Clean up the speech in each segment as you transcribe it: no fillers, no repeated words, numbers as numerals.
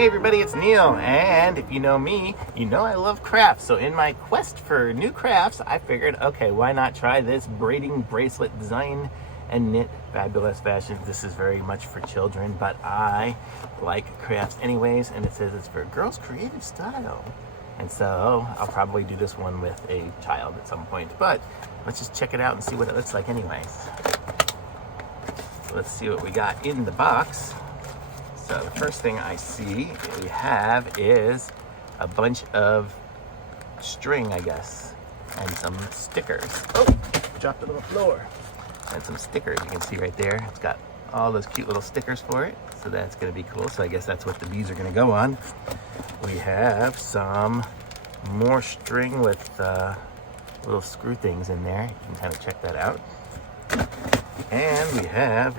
Hey everybody, it's Neil, and if you know me, you know I love crafts. So in my quest for new crafts, I figured, okay, why not try this braiding bracelet design and knit fabulous fashion. This is very much for children, but I like crafts anyways, and it says it's for girls' creative style. And so I'll probably do this one with a child at some point, but let's just check it out and see what it looks like anyways. So let's see what we got in the box. So the first thing I see we have is a bunch of string, I guess, and some stickers. Oh, dropped it on the floor. And some stickers, you can see right there. It's got all those cute little stickers for it, so that's gonna be cool. So I guess that's what the beads are gonna go on. We have some more string with little screw things in there. You can kind of check that out. And we have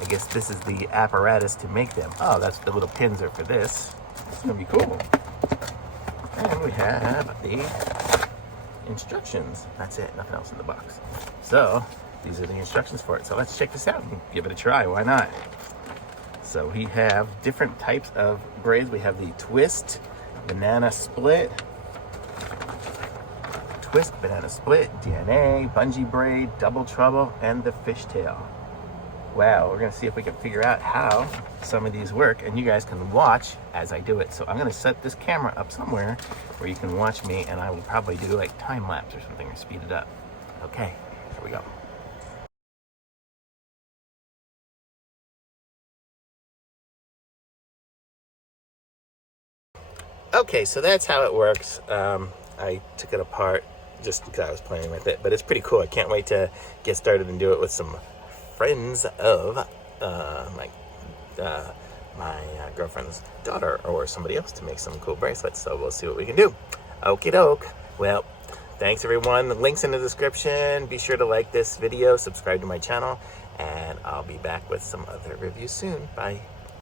I guess this is the apparatus to make them. Oh, that's the little pins are for this. It's gonna be cool. And we have the instructions. That's it, nothing else in the box. So these are the instructions for it. So let's check this out and give it a try, why not? So we have different types of braids. We have the twist, banana split, DNA, bungee braid, double trouble, and the fishtail. Wow, we're gonna see if we can figure out how some of these work, and you guys can watch as I do it. So I'm gonna set this camera up somewhere where you can watch me, and I will probably do like time lapse or something or speed it up. Okay, here we go. Okay, so that's how it works. I took it apart just because I was playing with it, but it's pretty cool. I can't wait to get started and do it with some friends of my girlfriend's daughter or somebody else to make some cool bracelets. So we'll see what we can do. Okie doke. Well, thanks everyone. The link's in the description. Be sure to like this video, subscribe to my channel, and I'll be back with some other reviews soon. Bye.